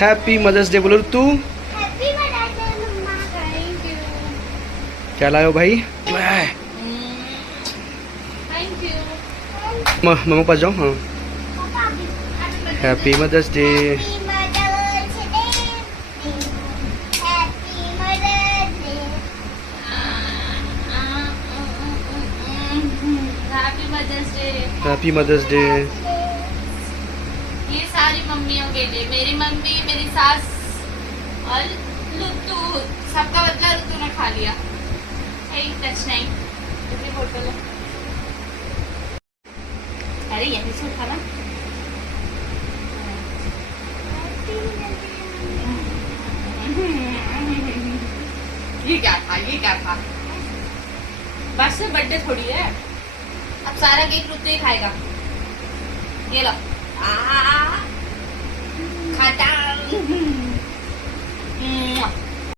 Happy Mother's Day बोलो तू। Happy Mother's Day मम्मा। Thank you. क्या लाए हो भाई? Thank you. मम्मा के पास जाओ। हाँ, पापा भी happy Mother's Day. Happy Mother's Day. Happy Mother's Day. Happy Mother's Day. Happy Mother's Day. ये सारी मम्मियों के लिए, मेरी मम्मी, मेरी सास और लुत्तू, सबका बदला लुत्तू ने खा लिया। टच नहीं कितनी बोतल है? अरे यहीं से उठाना। ये क्या था, ये क्या था? बस बर्थडे थोड़ी है, अब सारा केक लुत्तू ही खाएगा। ये लो।